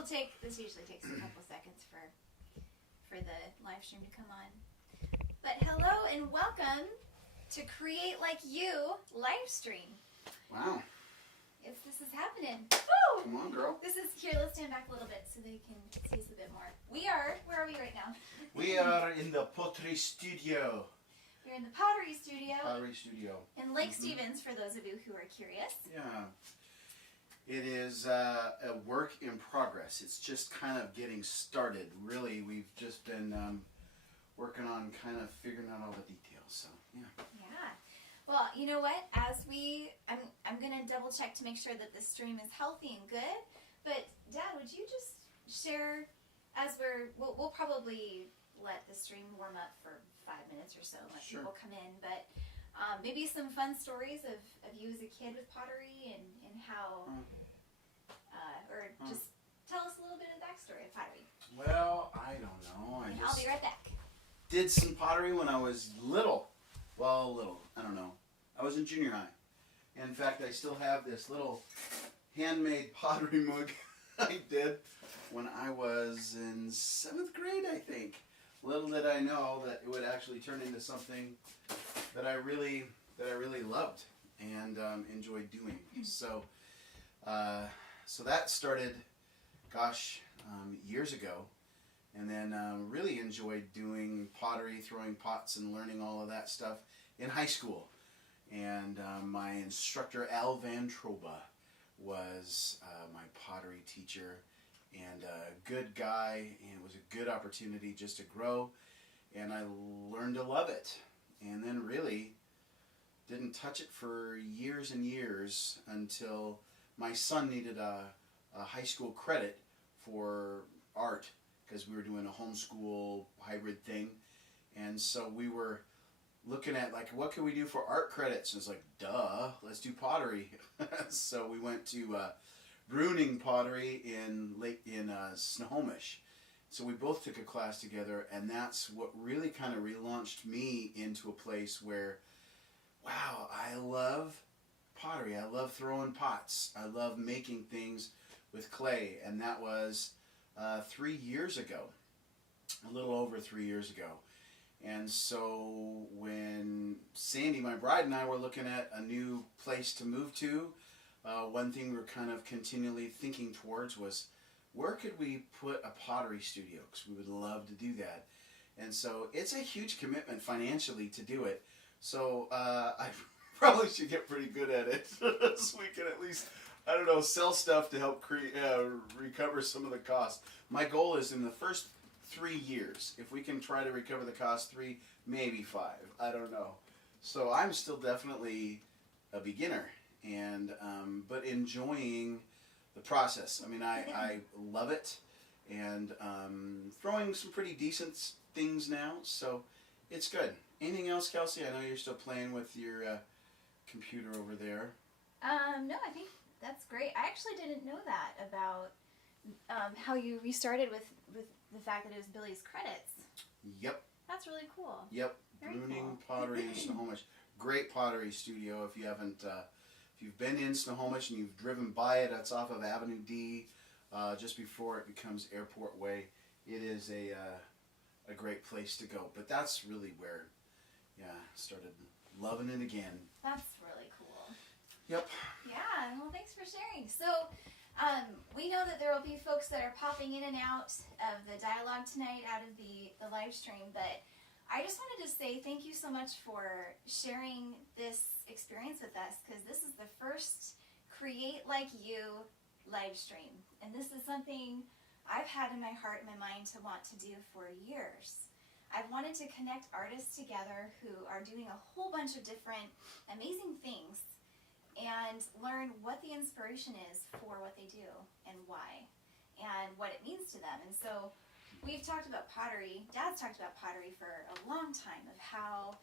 This usually takes a couple seconds for the live stream to come on. But hello and welcome to Create Like You live stream. Wow. This is happening. Woo! Come on, girl. Here, let's stand back a little bit so they can see us a bit more. Where are we right now? We are in the Pottery studio. We're in the Pottery studio. Pottery studio. In Lake Stevens, for those of you who are curious. Yeah. It is a work in progress. It's just kind of getting started. Really, we've just been working on kind of figuring out all the details. So, yeah. Yeah. Well, you know what? I'm going to double check to make sure that the stream is healthy and good. But Dad, would you just share we'll probably let the stream warm up for 5 minutes or so and let people come in. But maybe some fun stories of you as a kid with pottery and how, just tell us a little bit of the backstory of pottery. Well, I don't know. I'll be right back. Did some pottery when I was little. Well, little. I don't know. I was in junior high. In fact, I still have this little handmade pottery mug I did when I was in 7th grade, I think. Little did I know that it would actually turn into something that I really loved and enjoyed doing. So that started, years ago, and then really enjoyed doing pottery, throwing pots, and learning all of that stuff in high school. And my instructor, Al Van Troba, was my pottery teacher, and a good guy, and it was a good opportunity just to grow, and I learned to love it. And then really didn't touch it for years and years until my son needed a high school credit for art, because we were doing a homeschool hybrid thing. And so we were looking at, like, what can we do for art credits? And it's like, duh, let's do pottery. So we went to Bruning Pottery in Snohomish. So we both took a class together, and that's what really kind of relaunched me into a place where, wow, I love pottery. I love throwing pots. I love making things with clay. And that was 3 years ago, a little over 3 years ago. And so when Sandy, my bride, and I were looking at a new place to move to, one thing we were kind of continually thinking towards was, where could we put a pottery studio? Because we would love to do that. And so it's a huge commitment financially to do it. So I probably should get pretty good at it so we can at least, I don't know, sell stuff to help recover some of the costs. My goal is in the first 3 years, if we can try to recover the cost, 3, maybe 5, I don't know. So I'm still definitely a beginner, and but enjoying the process. I mean, I love it, and throwing some pretty decent things now, so it's good. Anything else, Kelsey? I know you're still playing with your computer over there. No, I think that's great. I actually didn't know that about how you restarted with the fact that it was Billy's credits. Yep. That's really cool. Yep. Very Bruning cool. Pottery in Snohomish. Great pottery studio. If you haven't, if you've been in Snohomish and you've driven by it, that's off of Avenue D, just before it becomes Airport Way. It is a great place to go. But that's really where, started loving it again. That's really cool. Yep. Yeah. Well, thanks for sharing. So. We know that there will be folks that are popping in and out of the dialogue tonight out of the live stream, but I just wanted to say thank you so much for sharing this experience with us, because this is the first Create Like You live stream, and this is something I've had in my heart and my mind to want to do for years. I've wanted to connect artists together who are doing a whole bunch of different amazing things and learn what the inspiration is for what they do and why and what it means to them. And so we've talked about pottery. Dad's talked about pottery for a long time, of how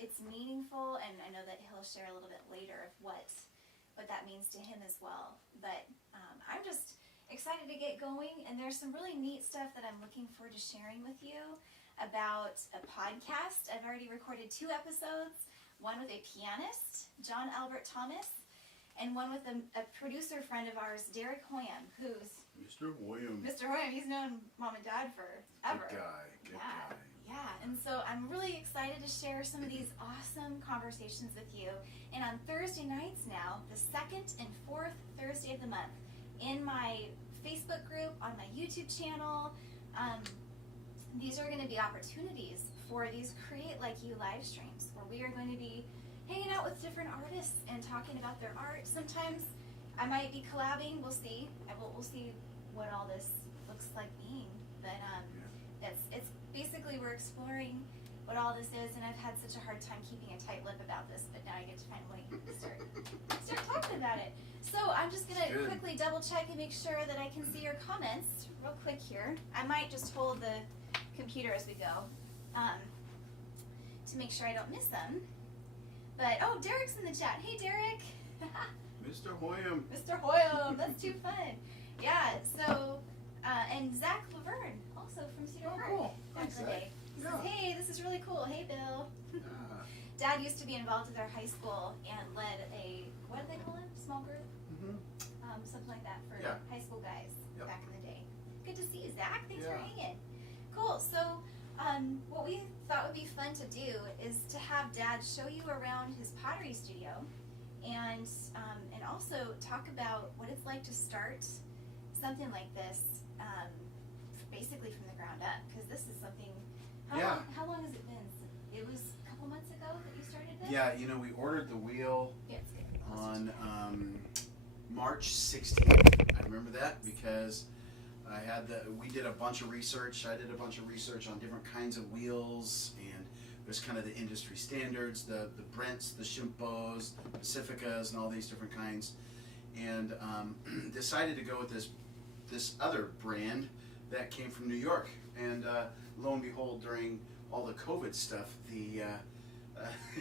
it's meaningful, and I know that he'll share a little bit later of what that means to him as well. But I'm just excited to get going, and there's some really neat stuff that I'm looking forward to sharing with you about a podcast. I've already recorded 2 episodes. One with a pianist, John Albert Thomas, and one with a producer friend of ours, Derek Hoyam, who's Mr. Williams. Mr. Hoyam. He's known Mom and Dad forever. Good guy. Good guy. Yeah, and so I'm really excited to share some of these awesome conversations with you. And on Thursday nights now, the second and fourth Thursday of the month, in my Facebook group, on my YouTube channel, these are going to be opportunities for these Create Like You live streams, where we are going to be hanging out with different artists and talking about their art. Sometimes I might be collabing. We'll see. We'll see what all this looks like being. But it's basically, we're exploring what all this is, and I've had such a hard time keeping a tight lip about this, but now I get to finally start talking about it. So I'm just going to quickly double check and make sure that I can see your comments real quick here. I might just hold the computer as we go to make sure I don't miss them. But, oh, Derek's in the chat. Hey, Derek. Mr. Hoyam. Mr. Hoyam. That's too fun. Yeah, so, and Zach Laverne, also from Cedar Park. Cool. Back in the day. He says, hey, this is really cool. Hey, Bill. Dad used to be involved with our high school and led a, what do they call it? Small group? Something like that for high school guys back in the day. Good to see you, Zach. Thanks for hanging. Cool. So, what we thought would be fun to do is to have Dad show you around his pottery studio, and also talk about what it's like to start something like this, basically from the ground up. Because this is something. How long has it been? It was a couple months ago that you started this. Yeah, you know, we ordered the wheel on March 16th. I remember that because we did a bunch of research. I did a bunch of research on different kinds of wheels, and there's kind of the industry standards, the Brents, the Shimpos, Pacificas, and all these different kinds, and decided to go with this other brand that came from New York. And lo and behold, during all the COVID stuff,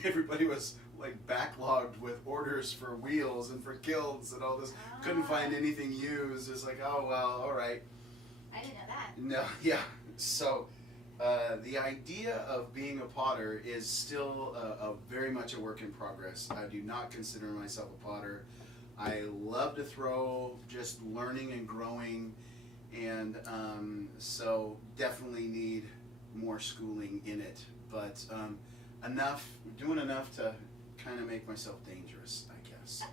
everybody was like backlogged with orders for wheels and for kilns and all this. Couldn't find anything used. It's like, oh well, all right. I didn't know that. No, yeah. So the idea of being a potter is still very much a work in progress. I do not consider myself a potter. I love to throw, just learning and growing, and so definitely need more schooling in it. But doing enough to kind of make myself dangerous, I guess,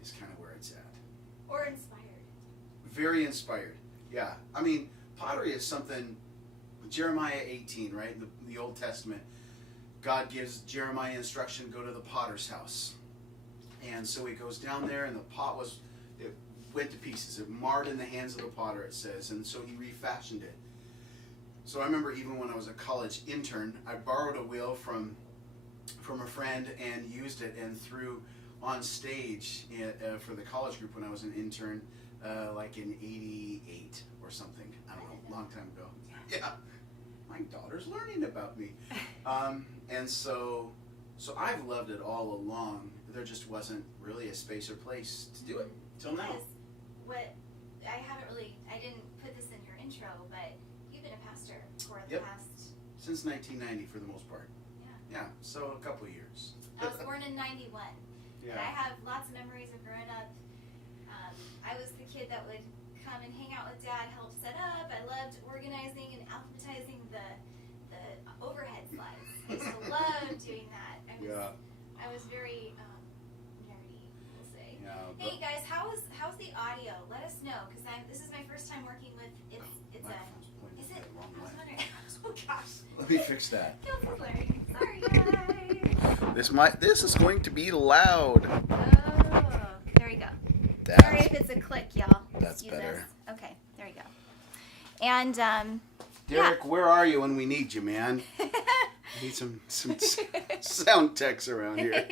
is kind of where it's at. Or inspired. Very inspired. Yeah, I mean, pottery is something. Jeremiah 18, right? The Old Testament. God gives Jeremiah instruction: go to the potter's house. And so he goes down there, and the pot went to pieces. It marred in the hands of the potter, it says, and so he refashioned it. So I remember even when I was a college intern, I borrowed a wheel from a friend and used it and threw on stage for the college group when I was an intern, like in '88 or something. I don't know, a long time ago. Yeah, my daughter's learning about me. And so I've loved it all along. There just wasn't really a space or place to do it till now. I didn't put this in your intro, but you've been a pastor for the past... Since 1990 for the most part. Yeah, so a couple of years. I was born in '91. Yeah. And I have lots of memories of growing up. I was the kid that would come and hang out with Dad, help set up. I loved organizing and alphabetizing the overhead slides. I used to love doing that. I was very nerdy, we'll say. Yeah, hey guys, how's the audio? Let us know, because this is my first time working with it's my phone's pointing is it? the wrong I was way. wondering. Oh gosh. Let me fix that. Kelsey's learning. Sorry guys. This is going to be loud. Oh, there we go. Sorry if it's a click, y'all. That's better. Okay, there we go. And Derek, where are you when we need you, man? I need some sound techs around here.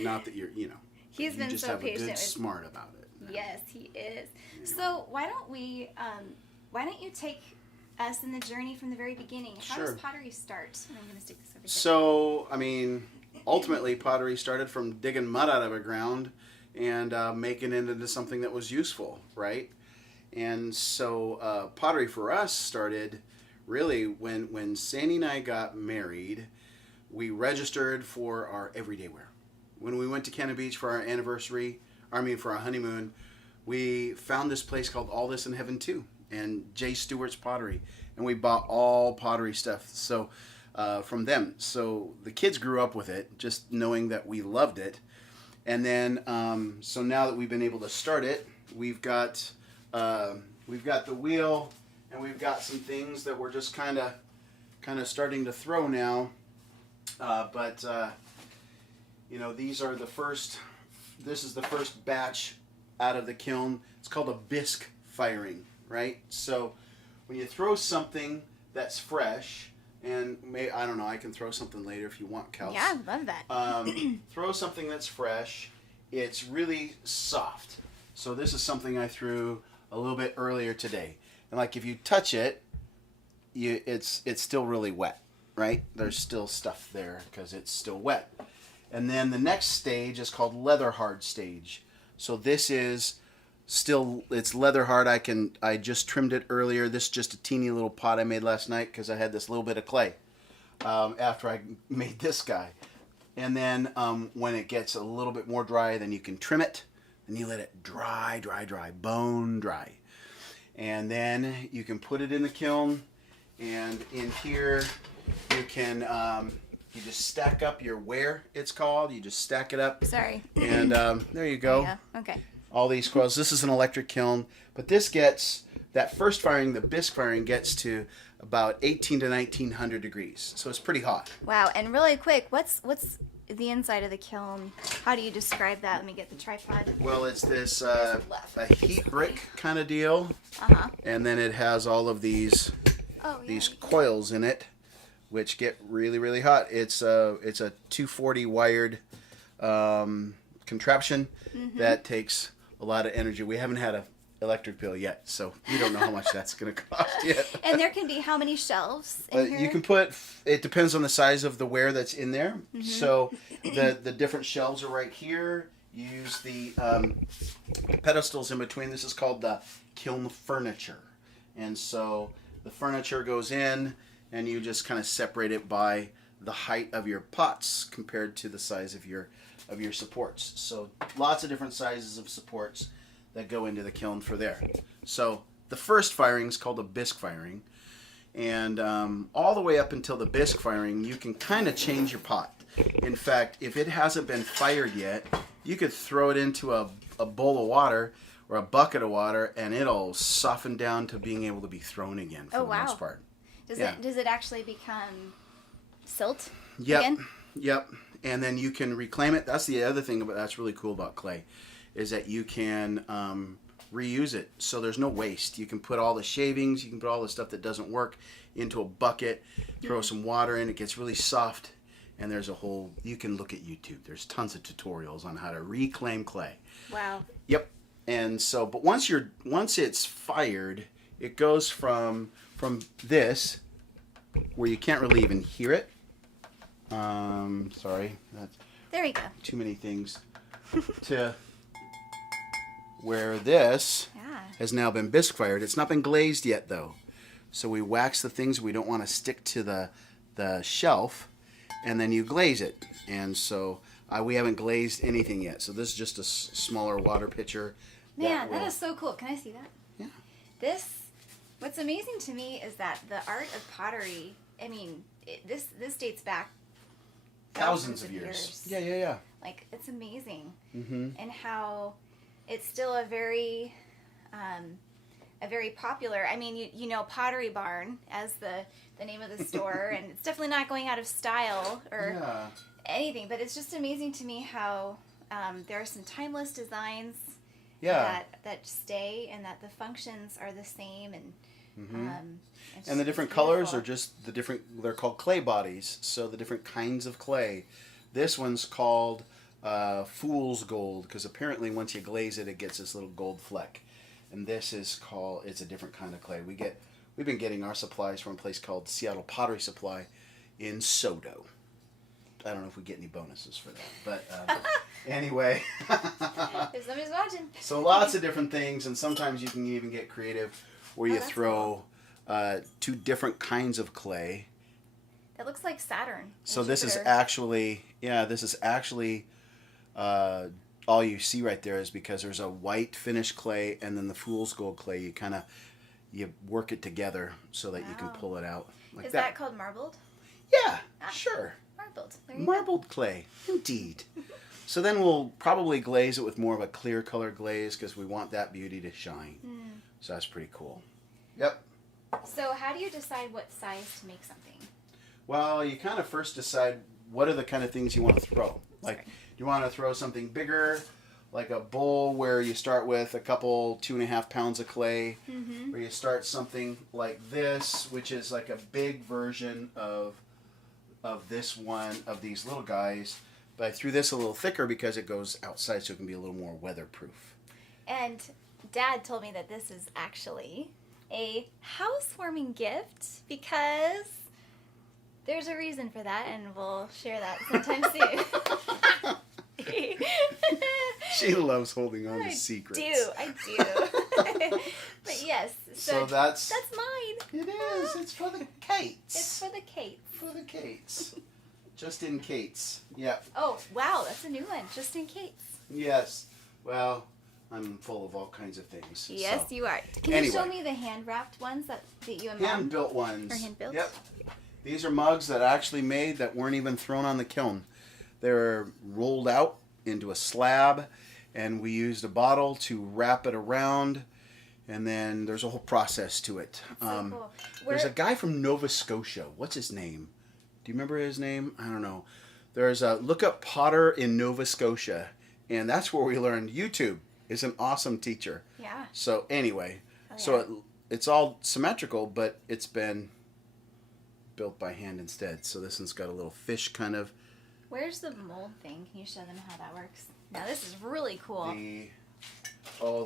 Not that you're, He's been just so have patient a good with smart about it. Yes, he is. Anyway. So why don't you take us in the journey from the very beginning? How Sure. does pottery start? And I'm going to stick this over here. So, I mean, ultimately pottery started from digging mud out of the ground and making it into something that was useful, right? And so pottery for us started really when Sandy and I got married. We registered for our everyday wear. When we went to Cannon Beach for our anniversary, for our honeymoon, we found this place called All This in Heaven Too, and Jay Stewart's Pottery, and we bought all pottery stuff. So from them. So the kids grew up with it, just knowing that we loved it. And then so now that we've been able to start it, we've got the wheel, and we've got some things that we're just kind of starting to throw now. But you know, these are the first. This is the first batch out of the kiln. It's called a bisque firing, right? So when you throw something that's fresh, and I don't know, I can throw something later if you want, Kelsey. Yeah, I love that. Throw something that's fresh. It's really soft. So this is something I threw a little bit earlier today. And like if you touch it, it's still really wet, right? There's still stuff there because it's still wet. And then the next stage is called leather hard stage. So this is still, it's leather hard. I just trimmed it earlier. This is just a teeny little pot I made last night because I had this little bit of clay after I made this guy. And then when it gets a little bit more dry, then you can trim it. And you let it dry, bone dry. And then you can put it in the kiln. And in here, you can, you just stack up your ware, it's called. You just stack it up. Sorry. And there you go. Yeah, okay. All these coils. This is an electric kiln. But this gets, that first firing, the bisque firing, gets to about 18 to 1900 degrees. So it's pretty hot. Wow, and really quick, what's the inside of the kiln? How do you describe that? Let me get the tripod. Well, it's this a heat brick kind of deal. Uh-huh. And then it has all of these coils in it, which get really, really hot. It's a 240 wired contraption that takes a lot of energy. We haven't had an electric bill yet, so we don't know how much that's going to cost yet. And there can be how many shelves in here? You can put, it depends on the size of the ware that's in there. So the different shelves are right here. You use the pedestals in between. This is called the kiln furniture. And so the furniture goes in, and you just kind of separate it by the height of your pots compared to the size of your supports. So lots of different sizes of supports that go into the kiln for there. So the first firing is called a bisque firing, and all the way up until the bisque firing, you can kind of change your pot. In fact, if it hasn't been fired yet, you could throw it into a bowl of water or a bucket of water, and it'll soften down to being able to be thrown again for the most part. Does it actually become silt Yep. again? Yep. And then you can reclaim it. That's the other thing that's really cool about clay, is that you can reuse it. So there's no waste. You can put all the shavings, you can put all the stuff that doesn't work into a bucket, throw some water in, it gets really soft, and there's a whole, you can look at YouTube. There's tons of tutorials on how to reclaim clay. Wow. Yep. And so, but once it's fired, it goes from this, where you can't really even hear it. Sorry, that's There we go. too many things. To where this has now been bisque fired. It's not been glazed yet though. So we wax the things we don't want to stick to the shelf, and then you glaze it. And so we haven't glazed anything yet. So this is just a smaller water pitcher. Man, that is so cool. Can I see that? Yeah. What's amazing to me is that the art of pottery, I mean, this dates back Thousands of years. Yeah. Like, it's amazing. Mm-hmm. And how it's still a very popular, I mean, you know Pottery Barn as the name of the store, and it's definitely not going out of style or anything, but it's just amazing to me how there are some timeless designs that stay, and that the functions are the same, and and the different colors are just the different, they're called clay bodies, so the different kinds of clay. This one's called fool's gold, because apparently once you glaze it, it gets this little gold fleck. And this is called, it's a different kind of clay. We've been getting our supplies from a place called Seattle Pottery Supply in Sodo. I don't know if we get any bonuses for that, but anyway. If somebody's watching. So lots of different things, and sometimes you can even get creative where you throw two different kinds of clay. That looks like Saturn. So this is actually, all you see right there is because there's a white finished clay and then the fool's gold clay. You work it together so that you can pull it out like Is that. that called marbled? Yeah, sure. Marbled. There you Marbled clay, indeed. So then we'll probably glaze it with more of a clear color glaze because we want that beauty to shine. So that's pretty cool. Yep. go. So how do you decide what size to make something? Well, you kind of first decide what are the kind of things you want to throw. Like, do you want to throw something bigger, like a bowl where you start with a couple 2.5 pounds of clay, or you start something like this, which is like a big version of this one, of these little guys. But I threw this a little thicker because it goes outside so it can be a little more weatherproof. And Dad told me that this is actually a housewarming gift because there's a reason for that, and we'll share that sometime soon. She loves holding on to secrets. I do. But yes, so that's mine. It is. It's for the Cates. It's for the Cates. For the Cates. Just in Cates. Yeah. Oh, wow, that's a new one. Just in Cates. Yes. Well, I'm full of all kinds of things. Yes, so. you are. Can you show me the hand-wrapped ones that you and Mom? Hand-built ones. Or hand-built? Yep. These are mugs that I actually made that weren't even thrown on the kiln. They're rolled out into a slab, and we used a bottle to wrap it around, and then there's a whole process to it. So cool. There's a guy from Nova Scotia. What's his name? Do you remember his name? I don't know. There's a look up Potter in Nova Scotia, and that's where we learned. YouTube is an awesome teacher. Yeah. So anyway, Oh, yeah. it's all symmetrical, but it's been built by hand instead. So this one's got a little fish kind of. Where's the mold thing? Can you show them how that works? Now this is really cool.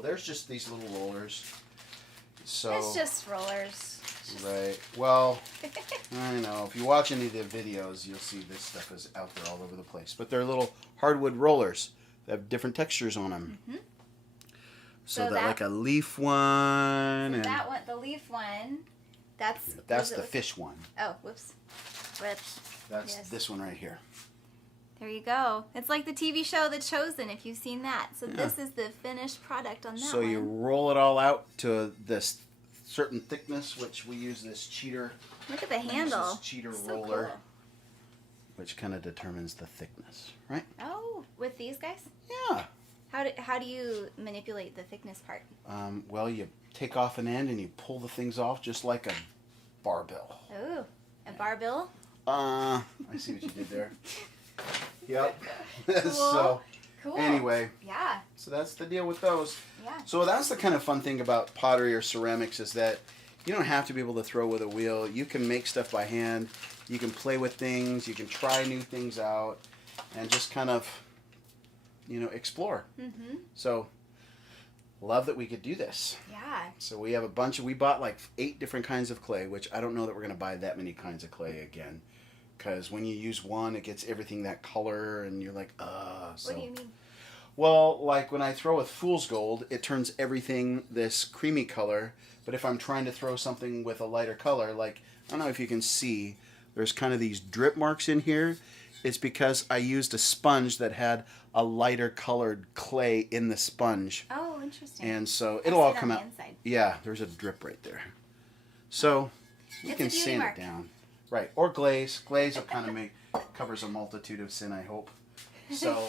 There's just these little rollers. So It's just rollers. right. Well, I know. If you watch any of the videos, you'll see this stuff is out there all over the place. But they're little hardwood rollers that have different textures on them. So that like a leaf one. So and that one, the leaf one, that's the fish one. Oh, whoops. That's this one right here. There you go. It's like the TV show The Chosen, if you've seen that. So Yeah. this is the finished product on that So one. you roll it all out to this certain thickness, which we use this cheater. Look at the handle. This cheater So roller, cool. which kind of determines the thickness, right? Oh, with these guys? Yeah. How do you manipulate the thickness part? Well, you take off an end and you pull the things off just like a barbell. Oh, a barbell? I see what you did there. Yep. Cool. So Cool. anyway, Yeah. so that's the deal with those. Yeah. So that's the kind of fun thing about pottery or ceramics is that you don't have to be able to throw with a wheel. You can make stuff by hand. You can play with things. You can try new things out and just kind of, explore. So love that we could do this. Yeah. So we have we bought like 8 different kinds of clay, which I don't know that we're going to buy that many kinds of clay again. Because when you use one, it gets everything that color, and you're like, So. What do you mean? Well, like when I throw with fool's gold, it turns everything this creamy color. But if I'm trying to throw something with a lighter color, like, I don't know if you can see, there's kind of these drip marks in here. It's because I used a sponge that had a lighter colored clay in the sponge. Oh, interesting. And so it'll all come out. Inside. Yeah, there's a drip right there. So you It's can a beauty sand mark. it down. Right, or glaze. Glaze will kind of covers a multitude of sin, I hope. So,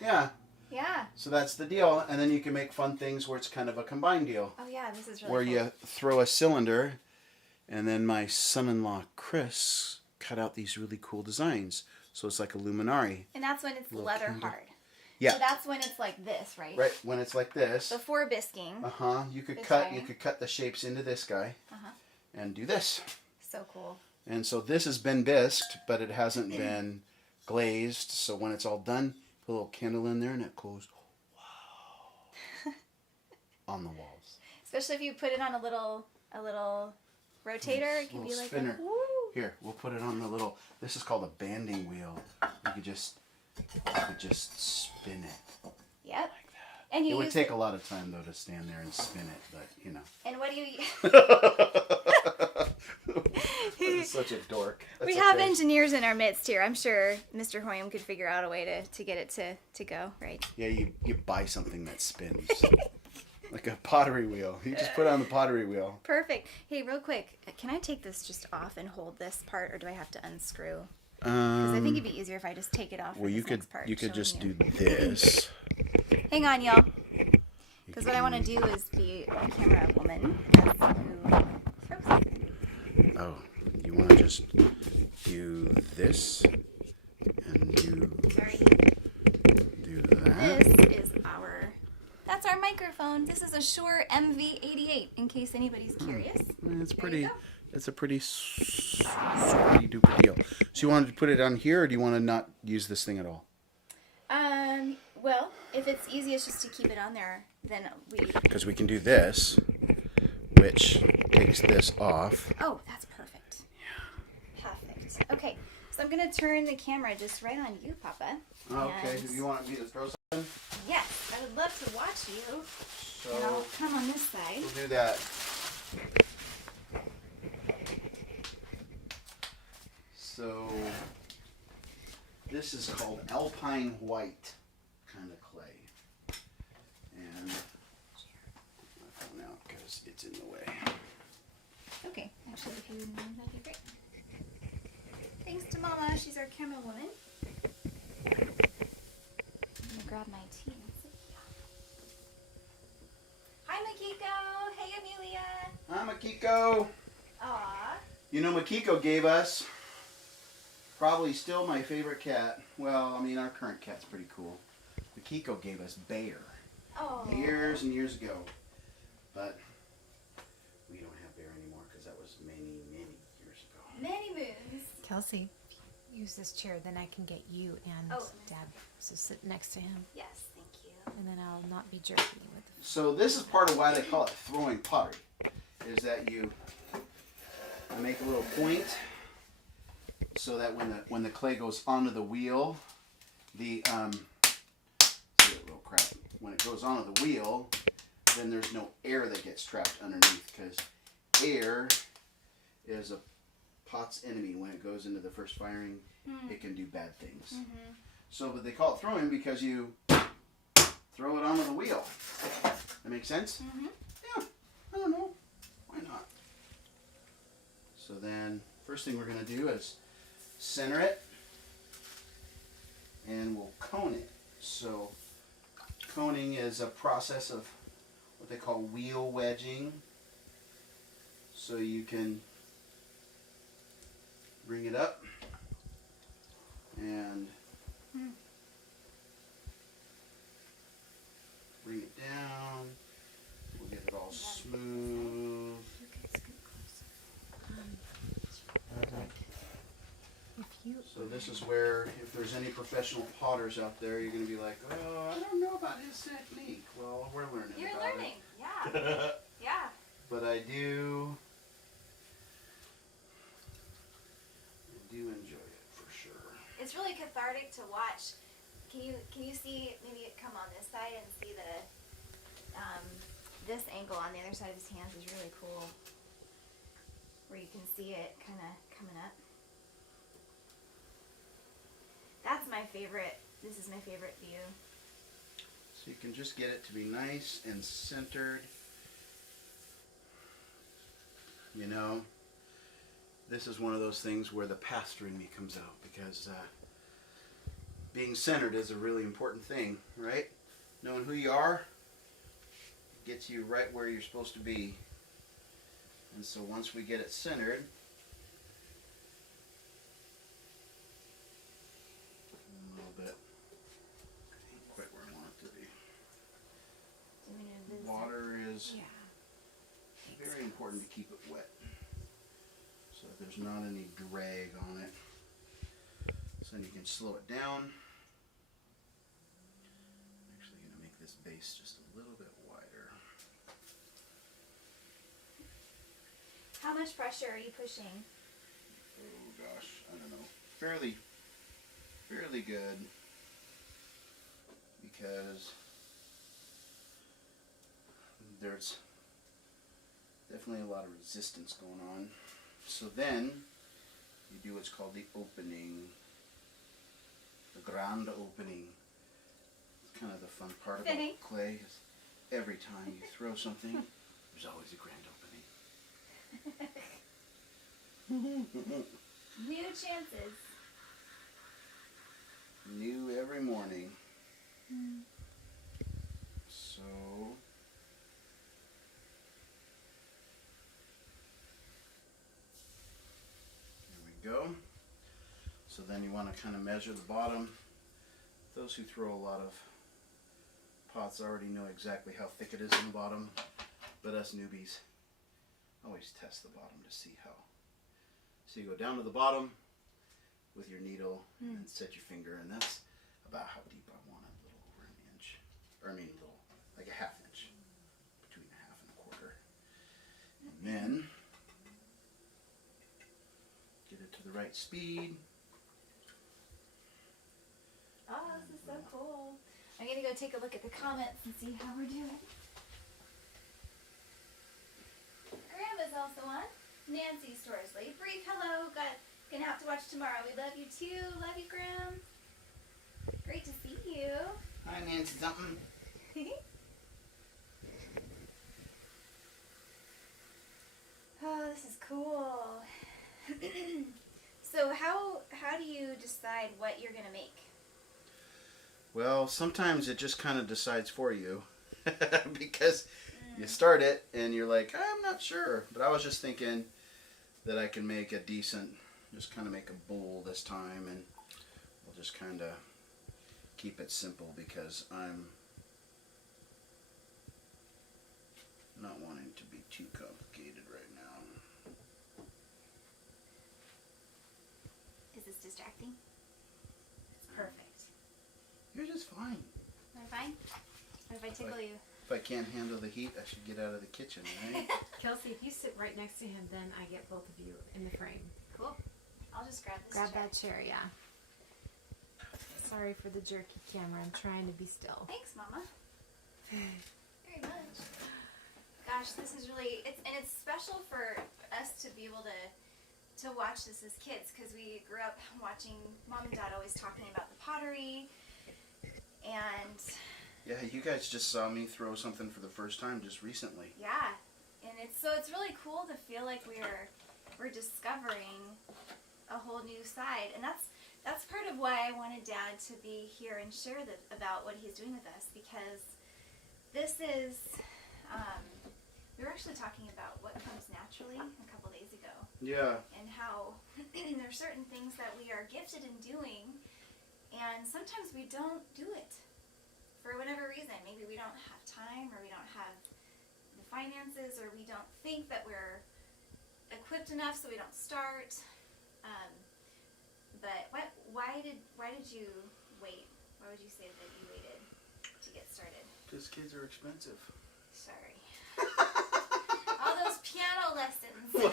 yeah. Yeah. So that's the deal. And then you can make fun things where it's kind of a combined deal. Oh, yeah, this is really Where cool. you throw a cylinder, and then my son-in-law, Chris, cut out these really cool designs. So it's like a luminari. And that's when it's Little leather candle. hard. Yeah. So that's when it's like this, right? Right, when it's like this. Before bisking. You could This cut way. you could cut the shapes into this guy. And do this. So cool. And so this has been bisqued, but it hasn't been glazed. So when it's all done, put a little candle in there and it goes, wow, on the walls. Especially if you put it on a little rotator, it can be Little like spinner. a, woo. Here, we'll put it on the little, this is called a banding wheel. You could just spin it. Yep. Like that. And you It would use take a lot of time though to stand there and spin it, but And what do you Such a dork. That's We have okay. engineers in our midst here. I'm sure Mr. Hoyam could figure out a way to get it to go, right? Yeah, you buy something that spins. Like a pottery wheel. You just put it on the pottery wheel. Perfect. Hey, real quick, can I take this just off and hold this part, or do I have to unscrew? Because I think it'd be easier if I just take it off. Well, for this next part, you could showing just you. do this. Hang on, y'all. Because what I want to do is be a camera woman. Oh, you want to just do this and do that. This is that's our microphone. This is a Shure MV88, in case anybody's curious. It's There pretty. you go. It's a pretty sweetie duper deal. So you wanted to put it on here, or do you want to not use this thing at all? Well, if it's easiest just to keep it on there, then Because we can do this, which takes this off. Oh, that's perfect. Yeah. Perfect. Okay, so I'm gonna turn the camera just right on you, Papa. Okay. And- Do you want me to throw something? Yes, I would love to watch you. And So I'll come on this side. we'll do that. So this is called Alpine White kind of clay. And my phone out because it's in the way. Okay, actually, if you would mind, that'd be great. Thanks to Mama, she's our camera woman. I'm gonna grab my tea and sit down. Hi, Makiko. Hey, Amelia. Hi, Makiko. Aw. You know, Makiko gave us probably still my favorite cat. Well, I mean, our current cat's pretty cool. Makiko gave us Bear Oh. years and years ago. But we don't have Bear anymore because that was many, many years ago. Many moons. Kelsey, use this chair, then I can get you and Oh. Dad. So sit next to him, Yes, thank you. and then I'll not be jerking you with the So this is part of why they call it throwing pottery, is that you make a little point so that when the clay goes onto the wheel, see it real crap. When it goes onto the wheel, then there's no air that gets trapped underneath, because air is a pot's enemy. When it goes into the first firing, it can do bad things. So, but they call it throwing because you throw it onto the wheel. That makes sense? Yeah, I don't know. Why not? So then, first thing we're going to do is center it, and we'll cone it. So, coning is a process of what they call wheel wedging. So you can bring it up and bring it down. We'll get it all smooth. If you So this is where, if there's any professional potters out there, you're going to be like, oh, I don't know about his technique. Well, we're learning You're about learning. Yeah. it. Yeah. But I do enjoy it for sure. It's really cathartic to watch. Can you see, maybe come on this side and see this angle on the other side of his hands is really cool. Where you can see it kind of coming up. That's my favorite. This is my favorite view. So you can just get it to be nice and centered. You know, this is one of those things where the pastor in me comes out, because being centered is a really important thing, right? Knowing who you are gets you right where you're supposed to be. And so once we get it centered, a little bit, ain't quite where I want it to be. Water is very important to keep it wet, so that there's not any drag on it. So then you can slow it down. I'm actually going to make this base just a little bit wider. How much pressure are you pushing? Oh gosh, I don't know. Fairly good, because there's definitely a lot of resistance going on. So then you do what's called the opening, the grand opening. It's kind of the fun part about clay. Is every time you throw something, there's always a grand opening. New chances. New every morning. So there we go. So then you want to kind of measure the bottom. Those who throw a lot of pots already know exactly how thick it is in the bottom, but us newbies always test the bottom to see how. So you go down to the bottom with your needle and set your finger, and that's about how deep I want it, a little over an inch, or I mean a little, like a half inch, between a half and a quarter. And then get it to the right speed. Oh, this is so cool. I'm gonna go take a look at the comments and see how we're doing. Grandma's also on. Nancy Storsley. Brief hello. Gonna have to watch tomorrow. We love you too. Love you, Graham. Great to see you. Hi, Nancy something. Oh, this is cool. So how do you decide what you're gonna make? Well, sometimes it just kind of decides for you because you start it and you're like, I'm not sure. But I was just thinking that I can make a decent, just kind of make a bowl this time, and we'll just kind of keep it simple because I'm not wanting to be too complicated right now. Is this distracting? It's perfect. You're just fine. Am I fine? What if I tickle you? If I can't handle the heat, I should get out of the kitchen, right? Kelsey, if you sit right next to him, then I get both of you in the frame. Cool. I'll just grab this Grab chair. that chair, yeah. Sorry for the jerky camera. I'm trying to be still. Thanks, Mama. Very much. Gosh, this is really, it's special for us to be able to watch this as kids, because we grew up watching Mom and Dad always talking about the pottery, and Yeah, you guys just saw me throw something for the first time just recently. yeah, and it's really cool to feel like we're discovering a whole new side, and that's part of why I wanted Dad to be here and share about what he's doing with us, because this is we were actually talking about what comes naturally a couple days ago. Yeah. And how there are certain things that we are gifted in doing, and sometimes we don't do it for whatever reason. Maybe we don't have time, or we don't have the finances, or we don't think that we're equipped enough, so we don't start. But why did you wait? Why would you say that you waited to get started? Because kids are expensive. Sorry. All those piano lessons. Well,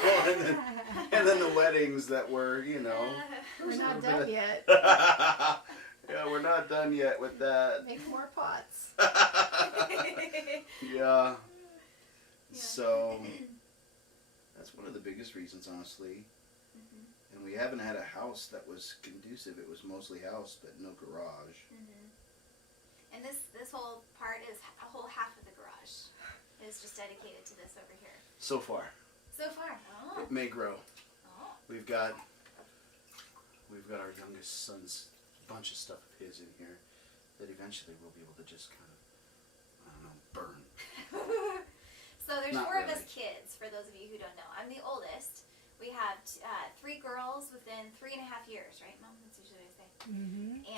and then the weddings that were, We're not done yet. Yeah, we're not done yet with that. Make more pots. Yeah. So that's one of the biggest reasons, honestly. And we haven't had a house that was conducive. It was mostly house, but no garage. And this whole part is a whole half of the garage is just dedicated to this over here. So far. So far. Oh. It may grow. Oh. We've got our youngest son's bunch of stuff of his in here that eventually we'll be able to just kind of, I don't know, burn. So there's Not four of really. us kids, for those of you who don't know. I'm the oldest. We have 3 girls within 3.5 years, right, Mom? That's usually what I say.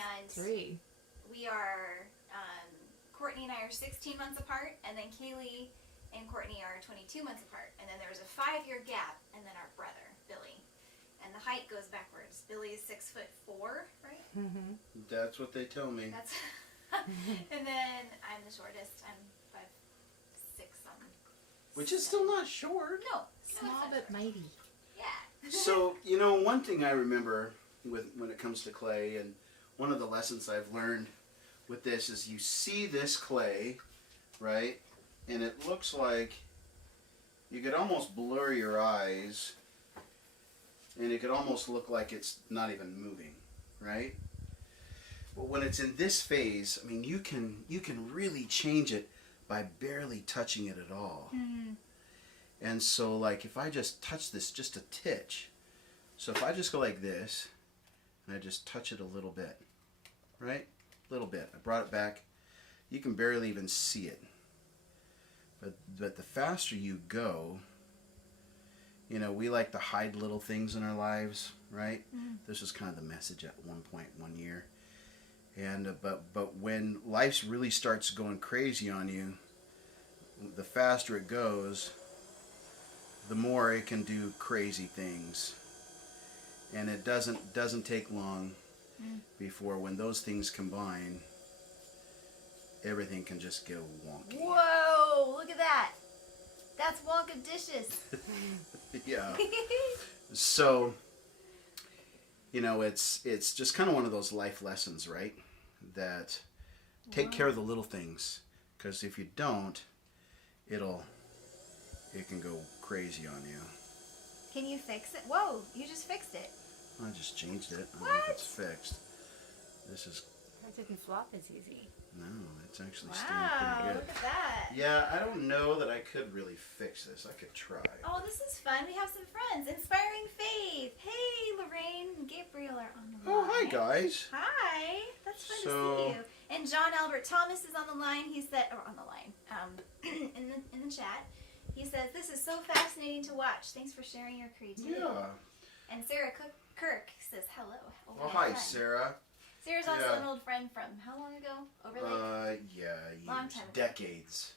And 3. we are, Courtney and I are 16 months apart, and then Kaylee and Courtney are 22 months apart. And then there's a 5-year gap, and then our brother, Billy. And the height goes backwards. Billy is 6'4", right? That's what they tell me. That's and then I'm the shortest. I'm 5'6". Which is still not short. No, Small but mighty. Yeah. So, one thing I remember when it comes to clay, and one of the lessons I've learned with this is you see this clay, right? And it looks like you could almost blur your eyes and it could almost look like it's not even moving, right? But when it's in this phase, I mean, you can really change it by barely touching it at all. Mm-hmm. And so, like, if I just touch this just a titch, so if I just go like this, and I just touch it a little bit, right? A little bit. I brought it back. You can barely even see it. But the faster you go, you know, we like to hide little things in our lives, right? Mm-hmm. This was kind of the message at one point, one year. And but when life really starts going crazy on you, the faster it goes, the more it can do crazy things. And it doesn't take long before, when those things combine, everything can just go wonky. Whoa! Look at that. That's Wonka dishes. Yeah. So, you know, it's just kind of one of those life lessons, right? That take care of the little things, because if you don't, it can go crazy on you. Can you fix it? Whoa! You just fixed it. I just changed it. I don't know if it's fixed. This is That didn't flop as easy. no, it's actually staying Wow! pretty Look good. at that. Yeah, I don't know that I could really fix this. I could try. Oh, this is fun. We have some friends. Inspiring Faith. Hey, Lorraine and Gabriel are on the line. Oh, hi guys. Hi. That's fun to So- see you. And John Albert Thomas is on the line. He said, or on the line, in the chat. He says, "This is so fascinating to watch. Thanks for sharing your creativity." Yeah. And Sarah Kirk says, "Hello." Oh, hi, Sarah. Sarah's also Yeah. an old friend from how long ago? Overlake. Yeah, Long years, time ago. decades,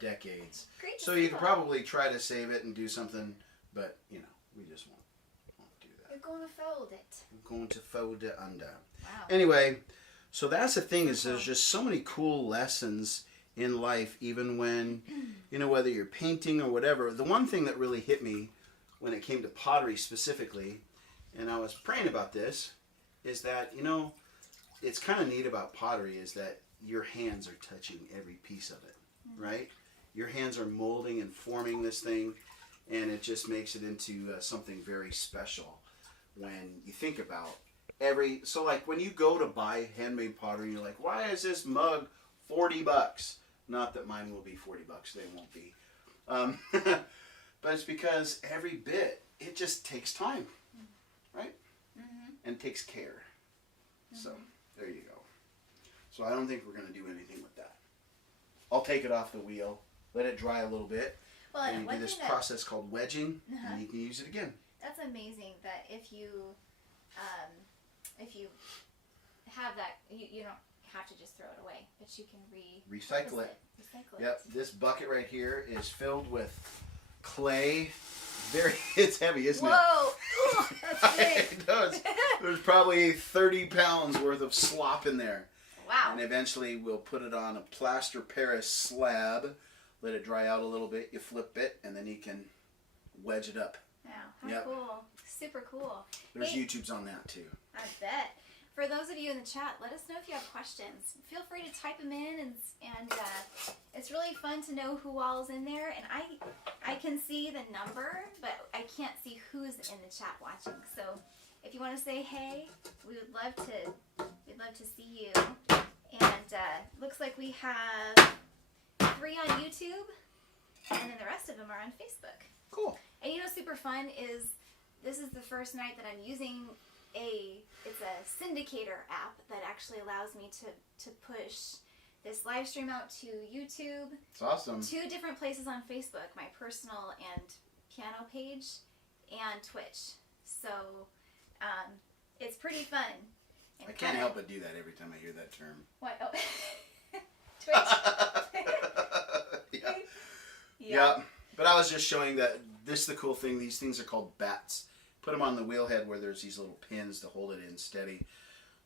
decades. Great. To So see you could all. probably try to save it and do something, but you know, we just won't do that. You're gonna fold it. We're going to fold it under. Wow. Anyway, so that's the thing, is there's just so many cool lessons in life, even when, you know, whether you're painting or whatever. The one thing that really hit me when it came to pottery specifically, and I was praying about this, is that, you know, it's kind of neat about pottery is that your hands are touching every piece of it, right? Your hands are molding and forming this thing, and it just makes it into something very special when you think about so like when you go to buy handmade pottery, you're like, why is this mug $40? Not that mine will be $40, they won't be. But it's because every bit, it just takes time, right? Mm-hmm. And takes care. So there you go. So I don't think we're going to do anything with that. I'll take it off the wheel, let it dry a little bit, Well, and and you one do this thing that process called wedging, and you can use it again. that's amazing that if you have that, you don't have to just throw it away, but you can Recycle it. Recycle Yep, it. this bucket right here is filled with clay. It's heavy, isn't it? Whoa! Ooh, that's big. It does. There's probably 30 pounds worth of slop in there. Wow. And eventually we'll put it on a plaster Paris slab, let it dry out a little bit, you flip it, and then you can wedge it up. Wow, how Yep. cool. Super cool. There's Hey. YouTubes on that too. I bet. For those of you in the chat, let us know if you have questions. Feel free to type them in, and it's really fun to know who all's in there. And I can see the number, but I can't see who's in the chat watching. So if you want to say hey, we'd love to see you. And looks like we have 3 on YouTube, and then the rest of them are on Facebook. Cool. And you know, super fun is this is the first night that I'm using it's a syndicator app that actually allows me to push this live stream out to YouTube, It's awesome. 2 different places on Facebook, my personal and piano page, and Twitch. So it's pretty fun. And I can't help but do that every time I hear that term. What? Oh. Twitch. Yeah. Yeah. But I was just showing that this is the cool thing. These things are called bats. Put them on the wheel head where there's these little pins to hold it in steady.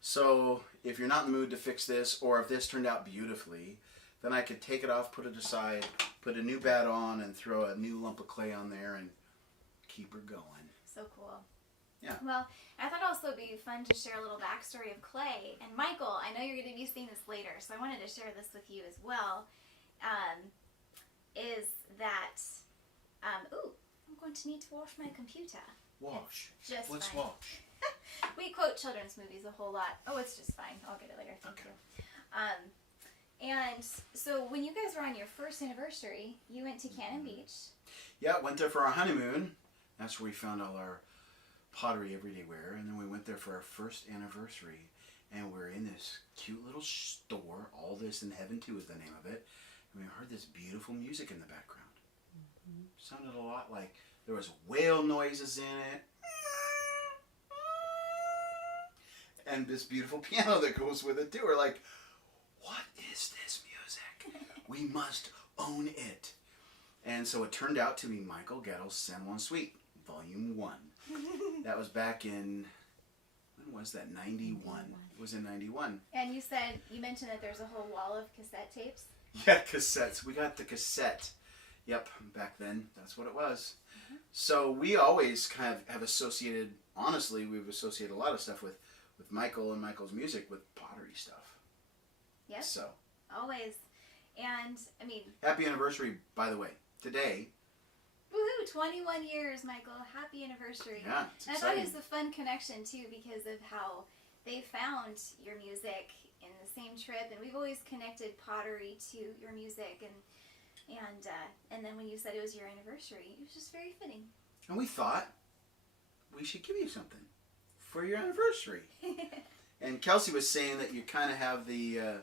So if you're not in the mood to fix this, or if this turned out beautifully, then I could take it off, put it aside, put a new bat on, and throw a new lump of clay on there and keep her going. So cool. Yeah. Well, I thought also it'd be fun to share a little backstory of clay. And Michael, I know you're going to be seeing this later, so I wanted to share this with you as well. Is that, ooh, I'm going to need to wash my computer. Watch. Just Let's fine. watch. We quote children's movies a whole lot. Oh, it's just fine. I'll get it later. Thank you. And so when you guys were on your first anniversary, you went to Cannon Beach. Yeah, went there for our honeymoon. That's where we found all our pottery everyday wear. And then we went there for our first anniversary. And we're in this cute little store. All This in Heaven Too is the name of it. And we heard this beautiful music in the background. Sounded a lot like there was whale noises in it. And this beautiful piano that goes with it too. We're like, what is this music? We must own it. And so it turned out to be Michael Gettle's San Juan Suite, Volume 1. That was back in, when was that? 91. It was in 91. And you mentioned that there's a whole wall of cassette tapes. Yeah, cassettes. We got the cassette. Yep, back then, that's what it was. So we always kind of have associated, honestly, we've associated a lot of stuff with Michael and Michael's music with pottery stuff. Yes. So. Always. And, I mean... Happy anniversary, by the way. Today. Woohoo! 21 years, Michael. Happy anniversary. Yeah, it's and exciting. I thought it was a fun connection, too, because of how they found your music in the same trip. And we've always connected pottery to your music. And then when you said it was your anniversary, it was just very fitting. And we thought we should give you something for your anniversary. And Kelsey was saying that you kind of have the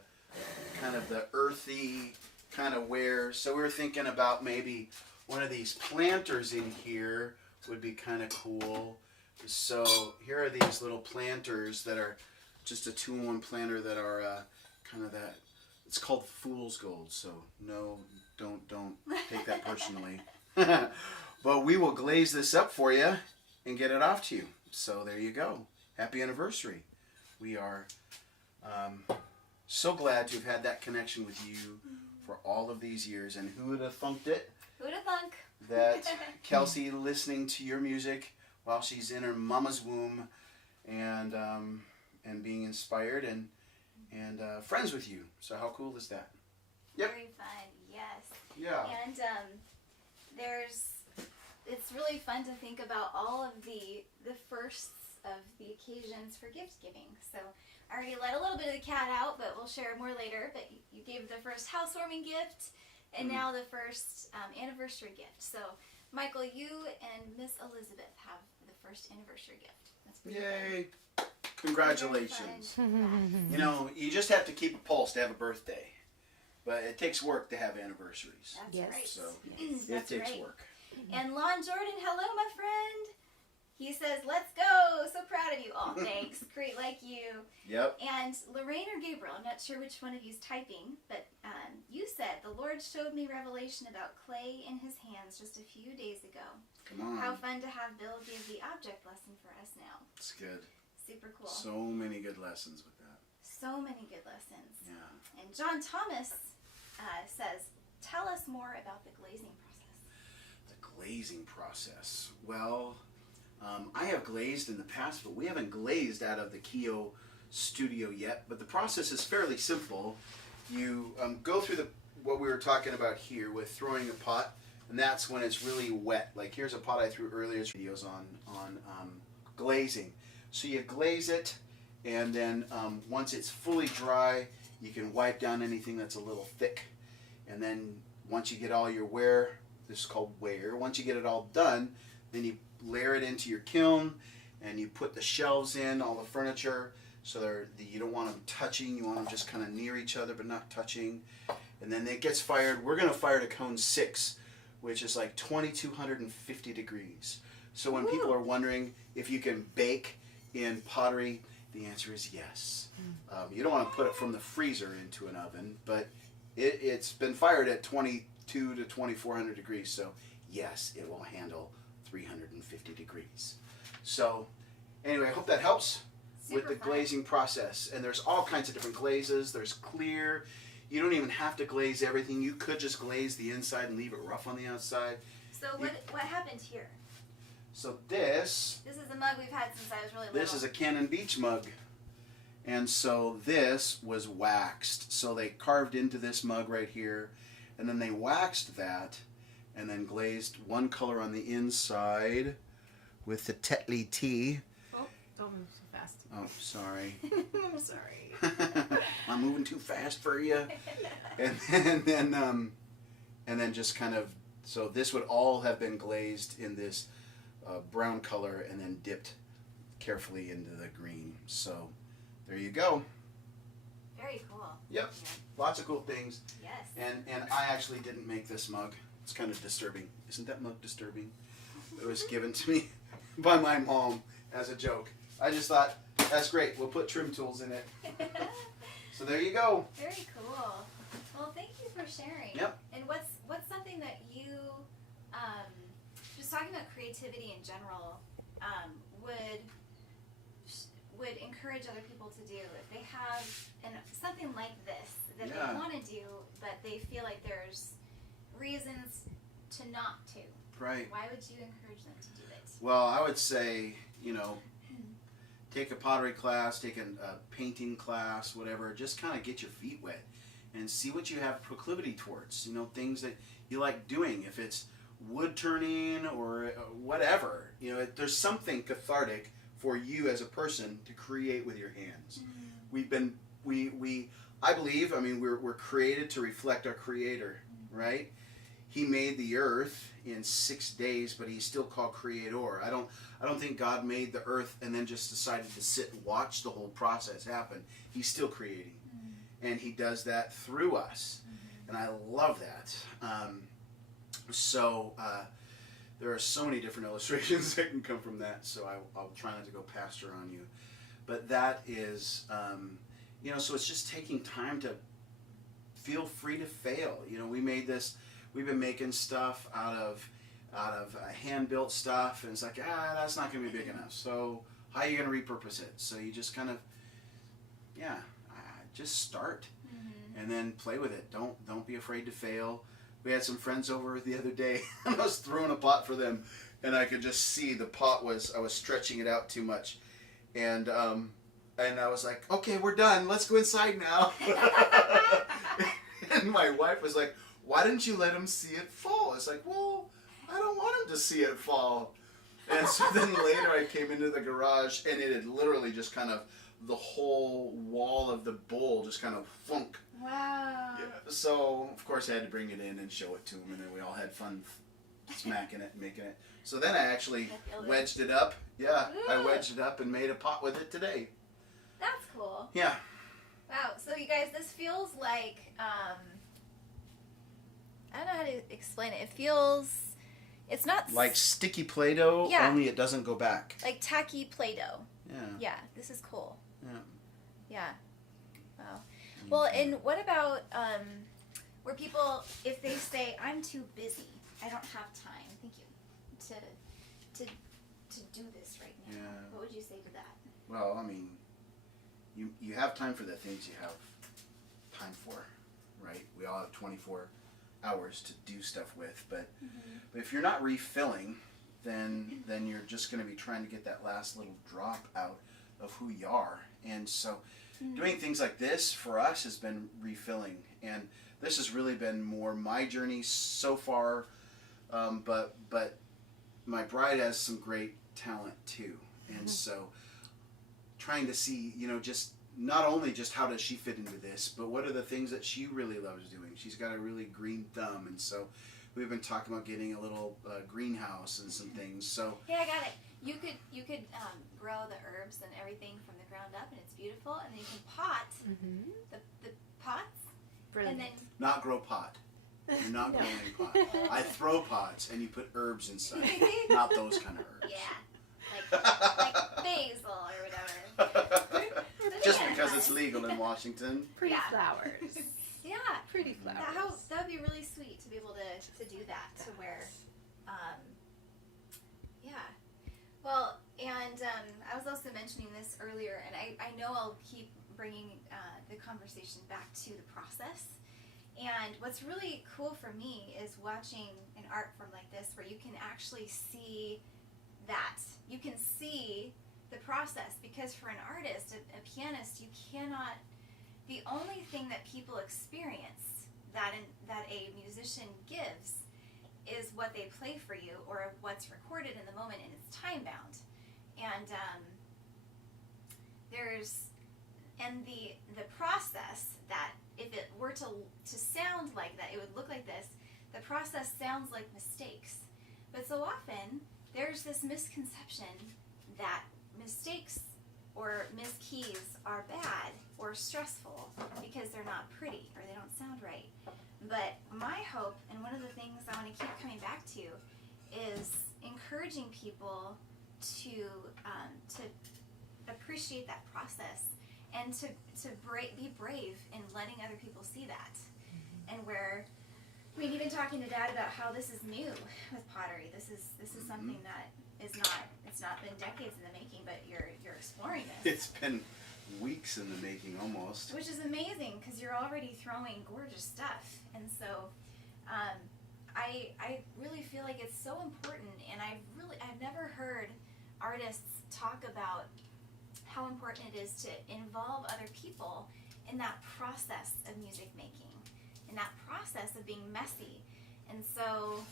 earthy kind of wear. So we were thinking about maybe one of these planters in here would be kind of cool. So here are these little planters that are just a 2-in-1 planter that are kind of that. It's called Fool's Gold. So no, don't take that personally. But we will glaze this up for you and get it off to you. So there you go. Happy anniversary. We are so glad to have had that connection with you for all of these years. And who would have thunked it? Who'd have thunk? That Kelsey listening to your music while she's in her mama's womb and being inspired and friends with you. So how cool is that? Yep. Very fun, yes. Yeah. And it's really fun to think about all of the firsts of the occasions for gift giving. So I already let a little bit of the cat out, but we'll share more later. But you gave the first housewarming gift, and now the first anniversary gift. So Michael, you and Miss Elizabeth have the first anniversary gift. That's pretty Yay. fun. Congratulations. Very fun. You know, you just have to keep a pulse to have a birthday. But it takes work to have anniversaries. That's Yes. right. So it That's takes right. work. And Lon Jordan, hello, my friend. He says, let's go. So proud of you. Oh, thanks. Great like you. Yep. And Lorraine or Gabriel, I'm not sure which one of you's typing, but you said, the Lord showed me revelation about clay in his hands just a few days ago. Come on. How fun to have Bill give the object lesson for us now. It's good. Super cool. So many good lessons with that. So many good lessons. Yeah. And John Thomas says, tell us more about the glazing process. The glazing process. Well, I have glazed in the past, but we haven't glazed out of the Keogh studio yet. But the process is fairly simple. You go through what we were talking about here with throwing a pot, and that's when it's really wet. Like here's a pot I threw earlier. Videos on glazing. So you glaze it, and then once it's fully dry, you can wipe down anything that's a little thick. And then once you get all your wear, this is called wear, once you get it all done, then you layer it into your kiln, and you put the shelves in, all the furniture, so you don't want them touching, you want them just kind of near each other but not touching. And then it gets fired. We're going to fire to cone 6, which is like 2,250 degrees. So when people are wondering if you can bake in pottery, the answer is yes. You don't want to put it from the freezer into an oven, but it's been fired at 22 to 2,400 degrees, so yes, it will handle 350 degrees. So anyway, I hope that helps with the glazing process. And there's all kinds of different glazes. There's clear. You don't even have to glaze everything. You could just glaze the inside and leave it rough on the outside. So what happened here? So this is a mug we've had since I was really little. This is a Cannon Beach mug. And so this was waxed. So they carved into this mug right here, and then they waxed that, and then glazed one color on the inside, with the Tetley tea. Oh, don't move so fast. Oh, sorry. I'm sorry. I'm moving too fast for you. And then just kind of, so this would all have been glazed in this brown color and then dipped carefully into the green. So there you go. Very cool. Yep. Lots of cool things. Yes. And I actually didn't make this mug. It's kind of disturbing. Isn't that mug disturbing? It was given to me by my mom as a joke. I just thought, that's great. We'll put trim tools in it. So there you go. Very cool. Well, thank you for sharing. Yep. And what's something that you, just talking about creativity in general, would encourage other people to do if they have something like this that Yeah. they want to do, but they feel like there's reasons to not to. Right. Why would you encourage them to do it? Well, I would say, take a pottery class, take a painting class, whatever. Just kind of get your feet wet and see what you have proclivity towards. Things that you like doing. If it's wood turning or whatever, there's something cathartic for you as a person to create with your hands. I believe, we're created to reflect our Creator, right? He made the earth in 6 days, but he's still called Creator. I don't think God made the earth and then just decided to sit and watch the whole process happen. He's still creating, and he does that through us, and I love that. There are so many different illustrations that can come from that, so I'll try not to go pastor on you. But that is, so it's just taking time to feel free to fail. We've been making stuff out of hand-built stuff, and it's like, that's not going to be big enough. So how are you going to repurpose it? So you just kind of, just start, and then play with it. Don't be afraid to fail. We had some friends over the other day, and I was throwing a pot for them, and I could just see the pot I was stretching it out too much, and I was like, okay, we're done. Let's go inside now. And my wife was like, why didn't you let him see it fall? It's like, well, I don't want him to see it fall. And so then later I came into the garage, and it had literally just kind of, the whole wall of the bowl just kind of thunk. Wow. Yeah. So, of course, I had to bring it in and show it to him, and then we all had fun smacking it and making it. So then I actually wedged it up. Yeah, I wedged it up and made a pot with it today. That's cool. Yeah. Wow. So you guys, this feels like, I don't know how to explain it. It's not like sticky Play-Doh, only it doesn't go back. Like tacky Play-Doh. Yeah. Yeah, this is cool. Yeah. Yeah. Wow. Well, and what about where people, if they say, I'm too busy, I don't have time, thank you, to do this right now. Yeah. What would you say to that? Well, you have time for the things you have time for, right? We all have 24 hours to do stuff with, but if you're not refilling, then you're just going to be trying to get that last little drop out of who you are. And so doing things like this for us has been refilling, and this has really been more my journey so far, but my bride has some great talent too, and so trying to see, just not only just how does she fit into this, but what are the things that she really loves doing. She's got a really green thumb, and so we've been talking about getting a little greenhouse and some things. So hey, I got it. You could grow the herbs and everything from the ground up, and it's beautiful. And then you can pot the pots, Brilliant. and then not grow pot. You're not growing pot. I throw pots, and you put herbs inside. Not those kind of herbs. yeah, like basil or whatever. Just because it's legal in Washington. Pretty Yeah. flowers. Yeah, Pretty flowers. that would be really sweet to be able to do that, to where, yeah. Well, and I was also mentioning this earlier, and I know I'll keep bringing the conversation back to the process. And what's really cool for me is watching an art form like this, where you can actually see that. You can see the process, because for an artist, a pianist, you cannot. The only thing that people experience that a musician gives is what they play for you or what's recorded in the moment, and it's time bound. And the process that if it were to sound like that, it would look like this. The process sounds like mistakes. But so often there's this misconception that mistakes or miskeys are bad or stressful because they're not pretty or they don't sound right. But my hope, and one of the things I want to keep coming back to, is encouraging people to appreciate that process and to be brave in letting other people see that. And where, I mean, even talking to Dad about how this is new with pottery. This is something that it's not been decades in the making, but you're exploring this. It's been weeks in the making almost. Which is amazing because you're already throwing gorgeous stuff. And so I really feel like it's so important, and I've never heard artists talk about how important it is to involve other people in that process of music making, in that process of being messy. And so,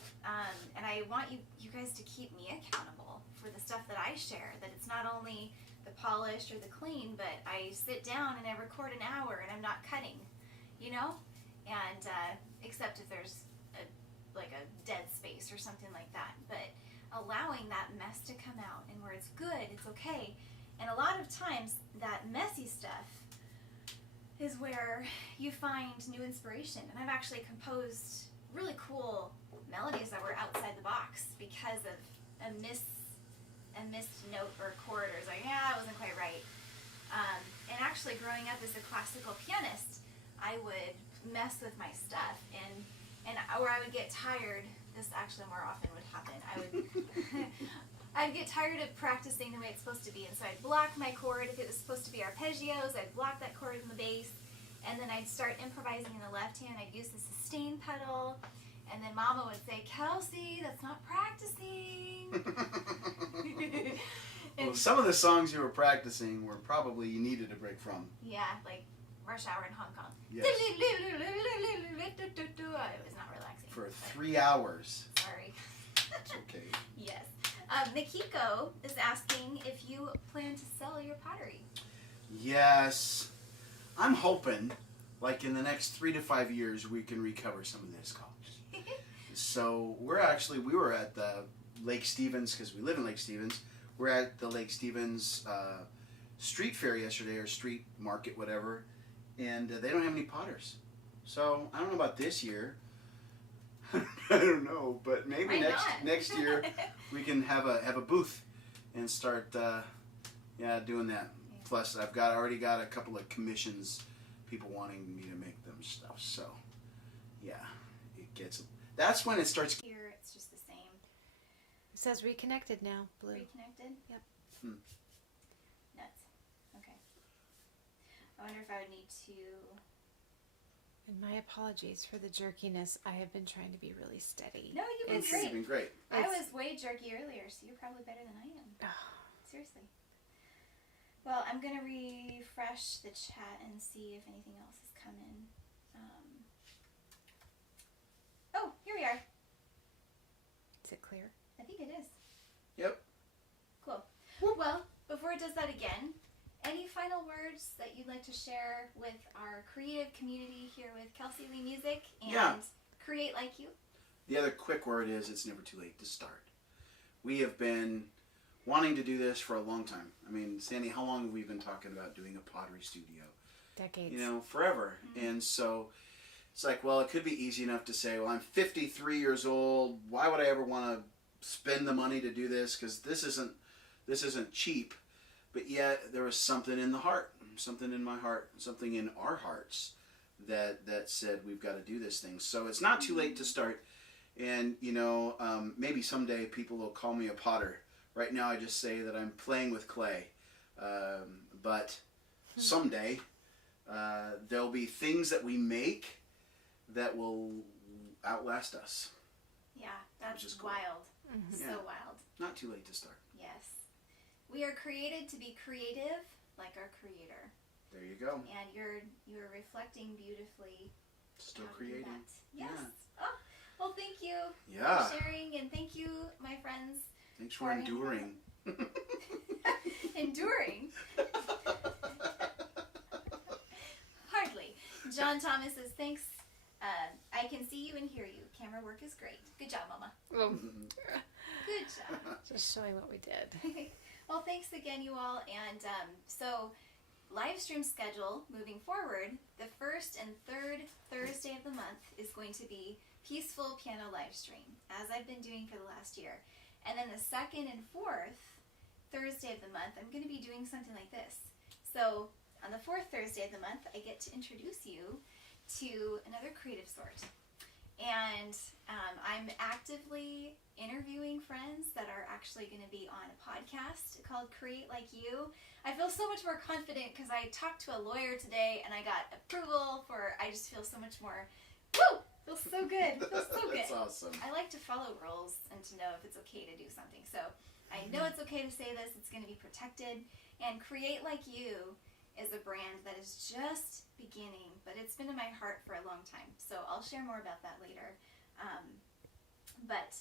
and I want you guys to keep me accountable for the stuff that I share, that it's not only the polished or the clean, but I sit down and I record an hour and I'm not cutting, you know? And except if there's like a dead space or something like that. But allowing that mess to come out, and where it's good, it's okay. And a lot of times that messy stuff is where you find new inspiration. And I've actually composed really cool melodies that were outside the box because of a missed note or chord, or it's like, yeah, that wasn't quite right. And actually growing up as a classical pianist, I would mess with my stuff, or I would get tired. This actually more often would happen. I'd get tired of practicing the way it's supposed to be, and so I'd block my chord. If it was supposed to be arpeggios, I'd block that chord in the bass, and then I'd start improvising in the left hand. I'd use the sustain pedal, and then Mama would say, "Kelsey, that's not practicing." Well, some of the songs you were practicing were probably you needed a break from. Yeah, like Rush Hour in Hong Kong. Yes. It was not relaxing. For 3 hours. Sorry. It's okay. Yes. Mikiko is asking if you plan to sell your pottery. Yes. I'm hoping, like in the next 3 to 5 years, we can recover some of this cost. So we were at the Lake Stevens, because we live in Lake Stevens. We're at the Lake Stevens street fair yesterday, or street market, whatever, and they don't have any potters. So I don't know about this year. I don't know, but maybe next year we can have a booth and start doing that. Yeah. Plus I've already got a couple of commissions, people wanting me to make them stuff. So yeah, that's when it starts. Here it's just the same. It says reconnected now, blue. Reconnected? Yep. Nuts. Okay. I wonder if I would need to. And my apologies for the jerkiness. I have been trying to be really steady. No, you've been great. You've been great. I was way jerky earlier, so you're probably better than I am. Seriously. Well, I'm going to refresh the chat and see if anything else has come in. Oh, here we are. Is it clear? I think it is. Yep. Cool. Well, before it does that again, any final words that you'd like to share with our creative community here with Kelsey Lee Music and Create Like You? The other quick word is it's never too late to start. We have been wanting to do this for a long time. I mean, Sandy, how long have we been talking about doing a pottery studio? Decades. You know, forever. Mm-hmm. And so it's like, well, it could be easy enough to say, well, I'm 53 years old. Why would I ever want to spend the money to do this? Because this isn't cheap. But yet there was something in the heart, something in my heart, something in our hearts that said we've got to do this thing. So it's not too late to start. And, you know, maybe someday people will call me a potter. Right now I just say that I'm playing with clay. But someday there'll be things that we make that will outlast us. Yeah, that's cool. Wild. Mm-hmm. So wild. Not too late to start. Yes. We are created to be creative like our Creator. There you go. And you're reflecting beautifully. Still creating. Yes. Yeah. Oh, well, thank you. Yeah. for sharing, and thank you, my friends. Thanks for enduring. Enduring. Hardly. John Thomas says, thanks. I can see you and hear you. Camera work is great. Good job, Mama. Good job. Just showing what we did. Well, thanks again, you all. And so, live stream schedule moving forward, the first and third Thursday of the month is going to be Peaceful Piano Live Stream, as I've been doing for the last year. And then the second and fourth Thursday of the month, I'm going to be doing something like this. So, on the fourth Thursday of the month, I get to introduce you to another creative sort. And I'm actively interviewing friends that are actually going to be on a podcast called Create Like You. I feel so much more confident because I talked to a lawyer today and I got approval for, I just feel so much more, woo! Feels so good. Feels so good. That's awesome. I like to follow rules and to know if it's okay to do something. So I know it's okay to say this. It's going to be protected. And Create Like You is a brand that is just beginning, but it's been in my heart for a long time. So I'll share more about that later. But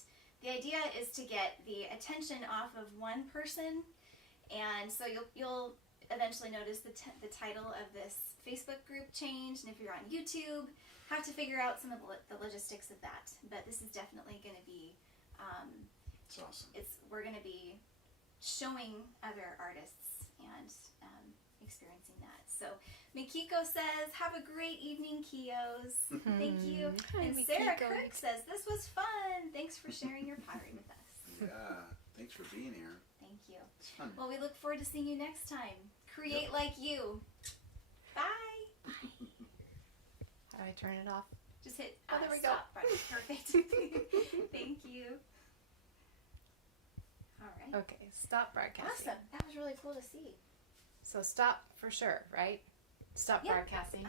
the idea is to get the attention off of one person, and so you'll eventually notice the title of this Facebook group change, and if you're on YouTube, have to figure out some of the logistics of that. But this is definitely going to be, It's awesome. we're going to be showing other artists and experiencing that. So Mikiko says, have a great evening, Keoghs. Thank you. Hi, And Sarah Mikiko. Kirk says, this was fun. Thanks for sharing your pottery with us. Yeah. Thanks for being here. Thank you. It's fun. Well, we look forward to seeing you next time. Create like you. Bye. How do I turn it off? Just hit there we go. stop button. Perfect. Thank you. All right. Okay, stop broadcasting. Awesome. That was really cool to see. So stop for sure, right? Stop Yeah. broadcasting.